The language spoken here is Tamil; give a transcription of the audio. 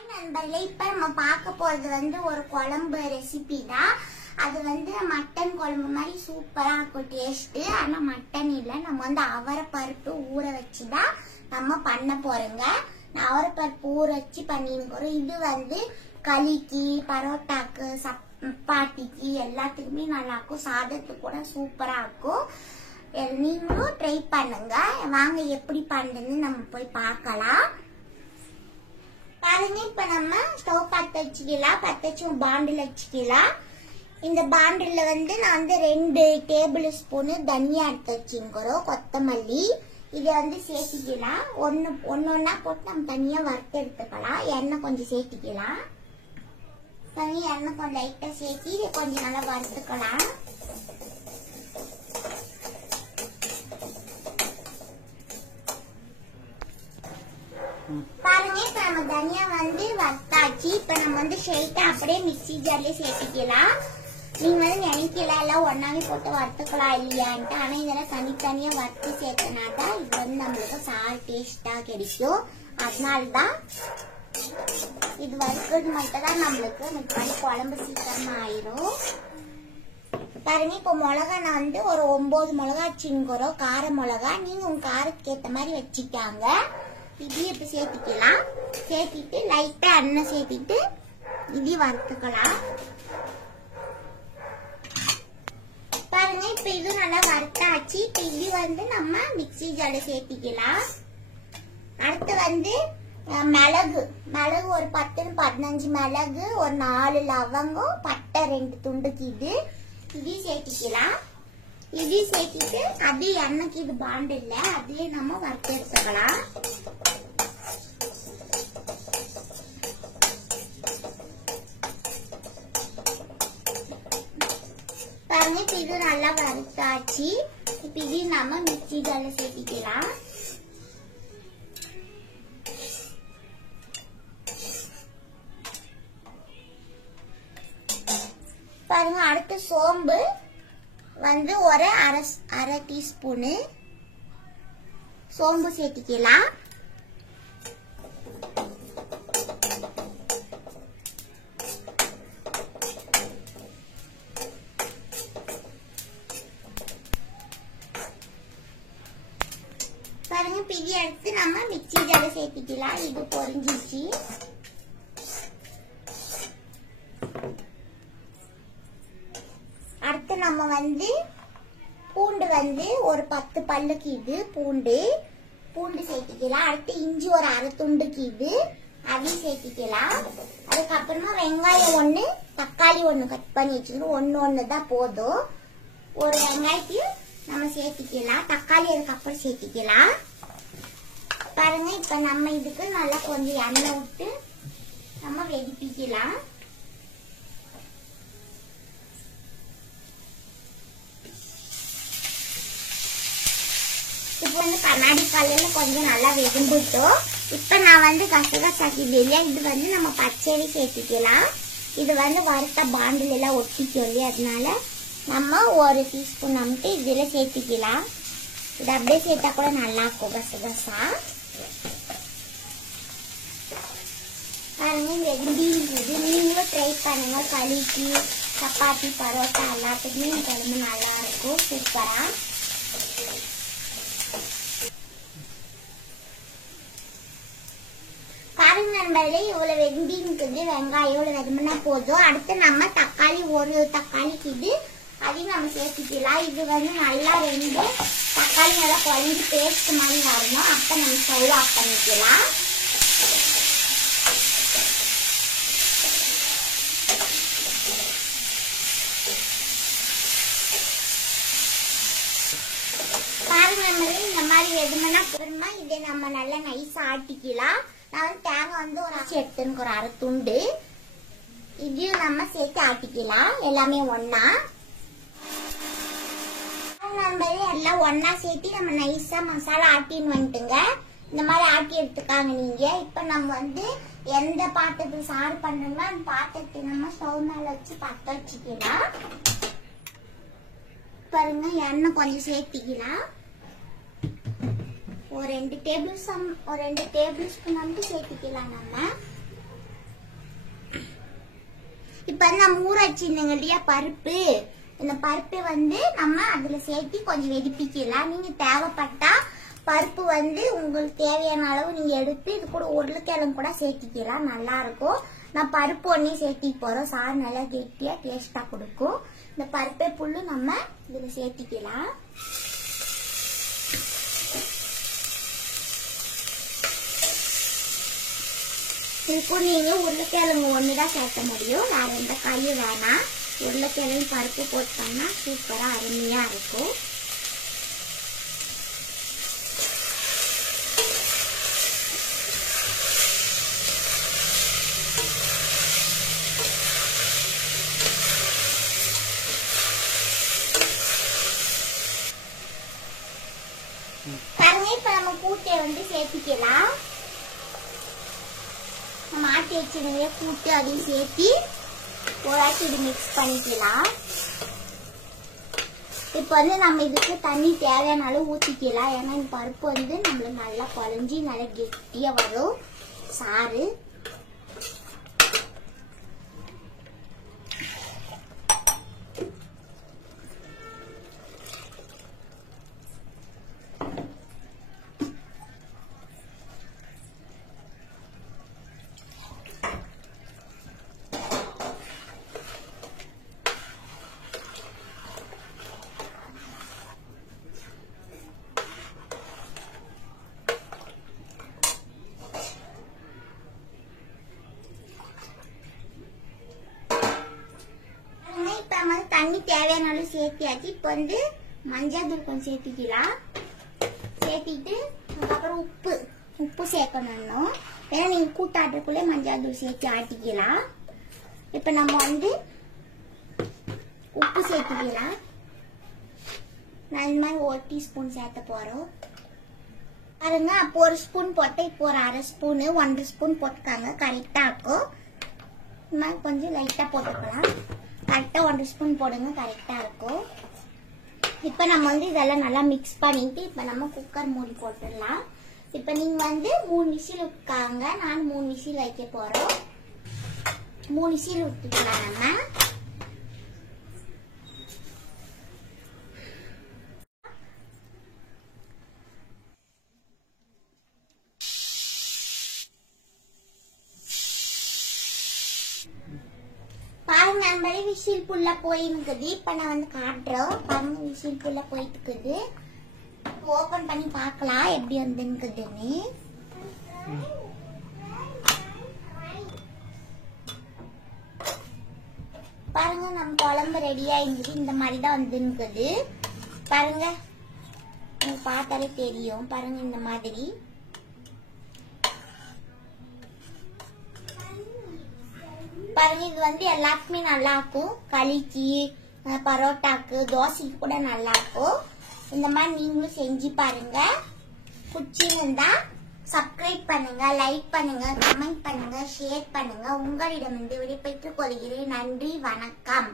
ஹாய் நண்பர்களே, இப்ப நம்ம பார்க்க போறது ஒரு குழம்பு ரெசிபி தான். அது மட்டன் குழம்பு மாதிரி சூப்பரா இருக்கும் டேஸ்ட். ஆனா மட்டன் இல்ல, நம்ம அவரை பருப்பு ஊற வச்சுதான் நம்ம பண்ண போறோங்க. நான் அவரை பருப்பு ஊற வச்சு பண்ணிருக்கோம். இது களிக்கு, பரோட்டாக்கு, சப்பாத்திக்கு எல்லாத்துக்குமே நல்லா இருக்கும். சாதத்துக்கு கூட சூப்பரா இருக்கும். நீங்களும் ட்ரை பண்ணுங்க. வாங்க எப்படி பண்றதுன்னு நம்ம போய் பார்க்கலாம். பாருங்க, இப்ப நம்ம ஸ்டவ் பத்த வச்சுக்கலாம். பத்த வச்சு பாண்டில் வச்சுக்கலாம். இந்த பாண்டில் நான் 2 டேபிள் ஸ்பூன் தனியா எடுத்து வச்சுக்கிறோம். கொத்தமல்லி இதை சேர்த்திக்கலாம். ஒன்னொன்னா போட்டு நம்ம தனியா வறுத்து எடுத்துக்கலாம். எண்ணெய் கொஞ்சம் சேர்த்திக்கலாம். எண்ணெய் கொஞ்சம் லைட்டா சேர்த்தி இதை கொஞ்சம் நல்லா வறுத்துக்கலாம். பாருங்க, இப்ப நம்ம தனியா வறுத்தாச்சு. இப்ப நம்ம ஸ்ட்ரெயிட்டா அப்படியே மிக்ஸி ஜார்லயே சேர்த்துக்கலாம். நீங்க நினைக்கலாம் எல்லாம் ஒன்னாவே போட்டு வறுத்துக்கலாம் இல்லையான்ட்டு. ஆனா இதெல்லாம் தனித்தனியா வறுத்து சேர்த்தனாதான் இது நம்மளுக்கு சார் டேஸ்டா கிடைக்கும். அதனாலதான் இது வறுக்கிறது மட்டும் தான் நம்மளுக்கு மிச்சம் குழம்பு சீக்கிரமா ஆயிரும். பாருங்க, இப்ப மிளகா நான் ஒரு 9 மிளகா வச்சுக்கிறோம். கார மிளகா நீங்க உங்க காரத்துக்கு ஏத்த மாதிரி வச்சுக்காங்க. இதையும் இப்ப சேர்த்திக்கலாம். சேர்த்திட்டு லைட்டா எண்ணெய் சேர்த்திட்டு இதையும் வறுத்துக்கலாம். பாருங்க, இப்ப இது நல்லா வறுத்தாச்சு. இப்ப இது நம்ம மிக்ஸி ஜார்ல சேர்த்திக்கலாம். அடுத்து மிளகு ஒரு 10-15 மிளகு, ஒரு 4 லவங்கம், பட்டை 2 துண்டுக்கு இதையும் சேர்த்திக்கலாம். இதையும் சேர்த்திட்டு அதே எண்ணெய்க்கு இது பாண்டு இல்ல, அதையே நம்ம வறுத்து எடுத்துக்கலாம். பாருங்க, இப்ப இது நல்லா வறுத்தாச்சு. இப்ப இதையும் நம்ம மிக்ஸி ஜார்ல சேர்த்திக்கலாம். பாருங்க, அடுத்து சோம்பு ஒரு அரை டீஸ்பூனு சோம்பு சேர்த்திக்கலாம். பாருங்க, பிடி எடுத்து நம்ம மிக்ஸி ஜார்ல சேர்த்திக்கலாம். இது பொரிஞ்சிச்சு. அடுத்து நம்ம பூண்டு ஒரு 10 பல்லுக்கு பூண்டு சேர்த்திக்கலாம். அடுத்து இஞ்சி ஒரு அரை துண்டுக்கு அதையும் சேர்த்திக்கலாம். அதுக்கப்புறமா வெங்காயம் 1, தக்காளி 1 கட் பண்ணி வச்சுக்கணும். ஒன்னு தான் போதும். ஒரு வெங்காயத்தையும் நம்ம சேர்த்திக்கலாம். தக்காளி அதுக்கப்புறம் சேர்த்திக்கலாம். பாருங்க, இப்ப நம்ம இதுக்கு நல்லா கொஞ்சம் எண்ணெய் விட்டு நம்ம வெடிப்பிக்கலாம். இப்ப கண்ணாடி கல்லுல கொஞ்சம் நல்லா வெகும்பிட்டோம். இப்ப நான் கசகசாக்கி இல்லையா, இது நம்ம பச்சரி சேர்த்திக்கலாம். இது வறுத்த பாண்டில் எல்லாம் ஒட்டிக்கும் இல்லையா, அதனால நம்ம 1 டீஸ்பூன் நம்பிட்டு இதுல சேர்த்திக்கலாம். இது அப்படியே சேர்த்தா கூட நல்லா இருக்கும் கசகசா. பாருங்க, இந்த எப்படி இருக்குது. நீங்களும் ட்ரை பண்ணுங்க. களிக்கு, சப்பாத்தி, பரோட்டா எல்லாத்துக்குமே குழம்பு நல்லா இருக்கும். சூப்பரா. பாருங்க நண்பர்களே, இவ்வளவு வெந்தி இருக்குது. வெங்காயம் இவ்வளவு வெதுமனா போதும். அடுத்து நம்ம தக்காளி, ஒரு தக்காளிக்கு அதையும் நம்ம சேர்த்துக்கலாம். இது நல்லா வெந்து தக்காளி நல்லா குழம்பு பேஸ்ட் மாதிரி வரணும். அப்ப நம்ம ஸ்டவ் ஆஃப் பண்ணிக்கலாம். பாருங்க நண்பர்களே, இந்த மாதிரி வெதுமனா பொறுமா இதை நம்ம நல்லா நைஸா ஆட்டிக்கலாம். நான் தேங்காய் ஒரு அரைச்சி எடுத்துன்னு ஒரு அரை துண்டு இதையும் நம்ம சேர்த்து ஆட்டிக்கலாம். எல்லாமே ஒன்னா நண்பர்களே, எல்லாம் ஒன்னா சேர்த்து நம்ம நைஸா மசாலா ஆட்டின்னு வந்துட்டுங்க. இந்த மாதிரி ஆட்டி எடுத்துக்காங்க நீங்க. இப்ப நம்ம எந்த பாத்திரத்துல சாறு பண்றோங்களோ அந்த பாத்திரத்தை நம்ம ஸ்டவ் மேல வச்சு பத்த வச்சுக்கலாம். பாருங்க, எண்ணெய் கொஞ்சம் சேர்த்திக்கலாம். ஒரு 2 டேபிள் ஸ்பூன் சேர்த்திக்கலாம் நம்ம. இப்ப நம்ம ஊற வச்சிருந்தோங்க இல்லையா பருப்பு, இந்த பருப்பு வந்து நம்ம அதுல சேர்த்து கொஞ்சம் வெடிப்பிக்கலாம். நீங்க தேவைப்பட்டா பருப்பு வந்து உங்களுக்கு தேவையான அளவு நீங்க எடுத்து இது கூட உருளைக்கிழங்கு கூட சேர்த்திக்கலாம், நல்லா இருக்கும். நான் பருப்பு ஒன்னே சேர்த்திக்க போறோம், சாறு நல்லா கெட்டியா டேஸ்டா கொடுக்கும். இந்த பருப்பை புல்லு நம்ம இதுல சேர்த்திக்கலாம். இதுக்கும் நீங்க உருளைக்கிழங்கு ஒண்ணுதான் சேர்க்க முடியும், வேற எந்த காயும் வேணாம். உருளைக்கிழங்கு பருப்பு போட்டோம்னா சூப்பரா அருமையா இருக்கும். பாருங்க, இப்ப நம்ம கூட்டை வந்து சேர்த்திக்கலாம். நம்ம ஆட்டி வச்சிருந்த கூட்டு அதையும் சேர்த்தி ஓராட்டி இது மிக்ஸ் பண்ணிக்கலாம். இப்ப வந்து நம்ம இதுக்கு தண்ணி தேவையான அளவு ஊத்திக்கலாம். ஏன்னா இந்த பருப்பு வந்து நம்மளுக்கு நல்லா குழஞ்சி நல்லா கெட்டியா வரும் சாறு. தண்ணி தேவையான அளவு சேர்த்தியாச்சு. இப்ப வந்து மஞ்சள் தூள் கொஞ்சம் சேர்த்திக்கலாம். சேர்த்திட்டு அதுக்கப்புறம் உப்பு சேர்க்கணும். ஏன்னா நீங்க கூட்டாட்டுக்குள்ளே மஞ்சள் தூள் சேர்த்து ஆட்டிக்கலாம். இப்ப நம்ம வந்து உப்பு சேர்த்திக்கலாம். நான் இந்த மாதிரி 1 டீஸ்பூன் சேர்த்த போறோம். பாருங்க, அப்போ 1 ஸ்பூன் போட்டு இப்போ ஒரு 1/2 ஸ்பூன் 1 ஸ்பூன் போட்டுக்காங்க, கரெக்டா இருக்கும். இந்த மாதிரி கொஞ்சம் லைட்டா போட்டுக்கலாம். கரெக்டா 1 ஸ்பூன் போடுங்க, கரெக்டா இருக்கும். இப்ப நம்ம வந்து இதெல்லாம் நல்லா மிக்ஸ் பண்ணிட்டு இப்ப நம்ம குக்கர் மூடி போட்டுடலாம். இப்ப நீங்க வந்து 3 விசில் வைக்காங்க, நான் 3 விசில் வைக்க போறோம். 3 விசில் விட்டுக்கலாம் நம்ம. பாருங்க, நண்பரே விசில் புள்ள போயிருக்குது. இப்ப நான் வந்து காட்டுறோம். பாருங்க, விசில் புள்ள போயிட்டு இருக்குது. ஓபன் பண்ணி பார்க்கலாம் எப்படி வந்துருக்குதுன்னு. பாருங்க, நம்ம குழம்பு ரெடியா இருந்துச்சு. இந்த மாதிரி தான் வந்துருக்குது. பாருங்க, உங்களுக்கு பார்த்தாலே தெரியும். பாருங்க, இந்த மாதிரி பாருங்க. இது வந்து எல்லாத்துக்குமே நல்லா இருக்கும். களிக்கு, பரோட்டாக்கு, தோசைக்கு கூட நல்லா இருக்கும். இந்த மாதிரி நீங்களும் செஞ்சு பாருங்க. பிடிச்சிருந்தா சப்ஸ்கிரைப் பண்ணுங்க, லைக் பண்ணுங்க, கமெண்ட் பண்ணுங்க, ஷேர் பண்ணுங்க. உங்களிடமிருந்து விடைபெற்றுக் கொள்கிறேன். நன்றி, வணக்கம்.